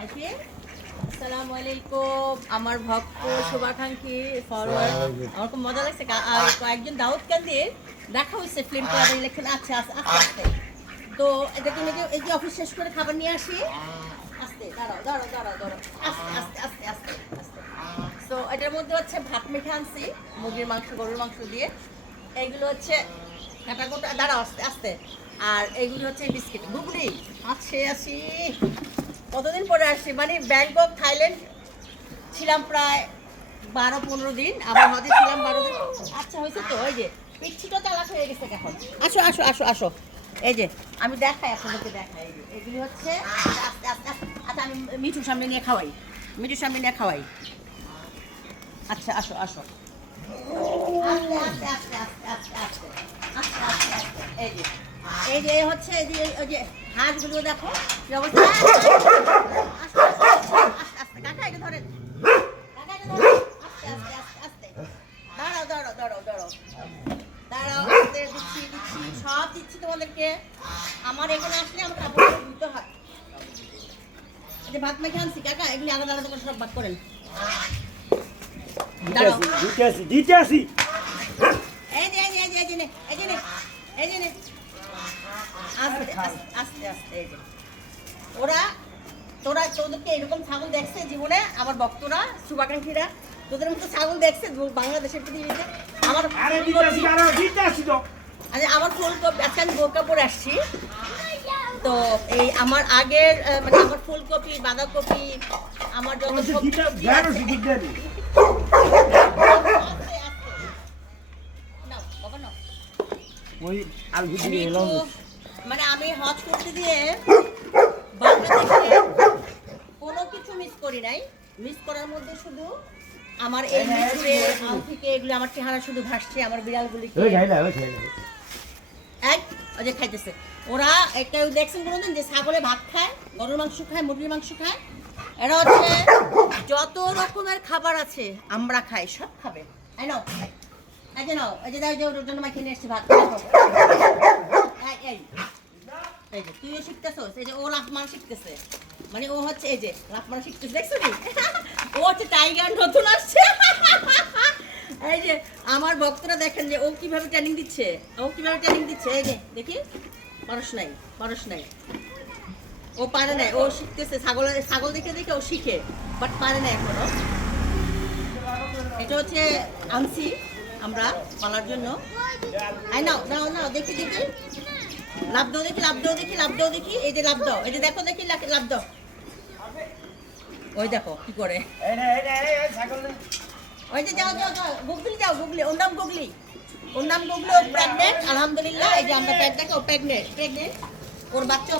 আসসালামু আলাইকুম আমার ভক্ত শুভাকাঙ্ক্ষী ফলোয়ার আমার খুব মজা লাগছে কয়েকজন দাউদকান্দির দেখা হয়েছে ফিল্মটা ইলেকশন আচ্ছা আস্তে আস্তে তো এটা তুমি এই যে অফিস শেষ করে খাবার নিয়ে আসি আস্তে দাঁড়াও দাঁড়াও দাঁড়াও দাঁড়াও আস্তে আস্তে আস্তে আস্তে আস্তে তো এটার মধ্যে হচ্ছে ভাত মেখে আনছি মুরগির মাংস গরুর মাংস দিয়ে এইগুলো হচ্ছে কাটা কোটা দাঁড়াও আস্তে আস্তে আর এইগুলো হচ্ছে বিস্কিট গুগলি আছে আসি কতদিন পরে আসছি মানে ব্যাংকক থাইল্যান্ড ছিলাম প্রায় 12-15 দিন আবার হজে ছিলাম 12 দিন আচ্ছা হয়েছে তো ওই যে পিচ্ছিটা চালাক হয়ে গেছে এখন আসো আসো আসো আসো এই যে আমি দেখাই আপনাদেরকে দেখাই এই যে এগুলি হচ্ছে আস্তে আস্তে আচ্ছা আমি মিঠুর সামনে নিয়ে খাওয়াই মিঠুর সামনে নিয়ে খাওয়াই আচ্ছা আসো আসো আস্তে আস্তে আস্তে আস্তে আস্তে আস্তে আস্তে আস্তে আস্তে এই যে হচ্ছে এই যে ওই যে হাঁসগুলো দেখো কি অবস্থা আস্তে আস্তে কাকা এটা ধরেন কাকা এটা ধরেন আস্তে আস্তে আস্তে আস্তে দাঁড়াও দাঁড়াও দাঁড়াও দাঁড়াও দাঁড়াও আস্তে দিচ্ছি দিচ্ছি সব দিচ্ছি তোমাদেরকে আমার এখানে আসলে আমার কাপড় ধুতে হয় এই যে ভাত মেখে আনছি কাকা এগুলি আলাদা আলাদা করে সব ভাগ করেন দাঁড়াও দিতে আসি এই যে এই যে এই যে এই যে এই যে এই যে আস্তে আস্তে আস্তে এই যে তোদেরকে এরকম ছাগল দেখছে জীবনে আমার ভক্তরা শুভাকাঙ্ক্ষীরা তোদের মতো ছাগল দেখছে বাংলাদেশের পৃথিবীতে আমার আমার ফুলকপি আজকে আমি বোরকা পরে আসছি তো এই আমার আগের মানে আমার ফুলকপি বাঁধাকপি আমার যত সবজি মানে আমি হজ করতে দিয়ে বাংলাদেশে কোনো কিছু মিস করি নাই মিস করার মধ্যে শুধু আমার এই থেকে এগুলো আমার চেহারা শুধু ভাসছে আমার বিড়ালগুলি এক ওই যে খাইতেছে ওরা একটা দেখছেন কোনোদিন যে ছাগলে ভাত খায় গরুর মাংস খায় মুরগির মাংস খায় এরা হচ্ছে যত রকমের খাবার আছে আমরা খাই সব খাবে এই নাও এই যে নাও এই যে দাও যে ওর জন্য মাখিয়ে নিয়ে এসছি ভাত এই যে তুইও শিখতেছস এই যে ও লাফ মারা শিখতেছে মানে ও হচ্ছে এই যে লাফ মারা শিখতেছে দেখছো কি ও হচ্ছে টাইগার নতুন আসছে এই যে আমার ভক্তরা দেখেন যে ও কিভাবে ট্রেনিং দিচ্ছে এই যে দেখি পারস নাই ও পারে না ও শিখতেছে ছাগল দেখে দেখে ও শিখে বাট পারে না এখনো এটা হচ্ছে আনছি আমরা পালার জন্য আই নাও নাও নাও দেখি দেখি লাভ দাও দেখি এই যে লাভ দাও এই যে দেখো দেখি লাভ দাও ওই দেখো কি করে ওই যে যাও যাও যাও গুগলি ওর নাম গুগলি ও প্রেগনেন্ট আলহামদুলিল্লাহ এই যে আমরা প্রেগনেন্ট ও প্রেগনেন্ট ওর বাচ্চা